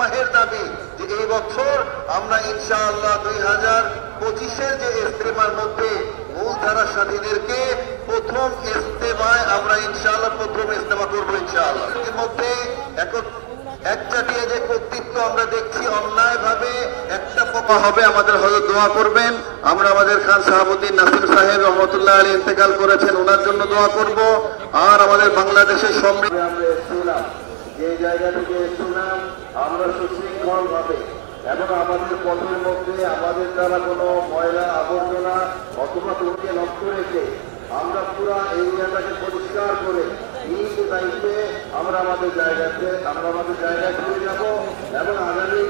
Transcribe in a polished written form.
মাহের দাবি যে এই বছর আমরা ইনশাআল্লাহ 2025-এর যে ইজতেমার মধ্যে মূলধারা সাথীদেরকে প্রথম ইজতেমায় আমরা ইনশাআল্লাহ প্রথম ইজতেমা করবো ইনশাআল্লাহ। এর মধ্যে একচাটিয়া যে কর্তৃত্ব আমরা দেখছি অন্যায় ভাবে একটা পক্ষ হবে, আমাদের হয়তো দোয়া করবেন। আমরা আমাদের খান সাহাবুদ্দিন নাসিম সাহেব রহমতুল্লাহ আলী ইন্তেকাল করেছেন, ওনার জন্য দোয়া করব। আর আমাদের বাংলাদেশের সমৃদ্ধি আমরা এসেছিলাম, যে জায়গা থেকে এসেছিলাম আমরা সুশৃঙ্খল ভাবে এবং আমাদের পথের মধ্যে আমাদের দ্বারা কোনো ময়লা আবর্জনা অথবা তোকে নষ্ট রেখে আমরা পুরা এরিয়াটাকে পরিষ্কার করে নিজ দায়িত্বে আমরা আমাদের জায়গায় ফিরে যাবো এবং আগামী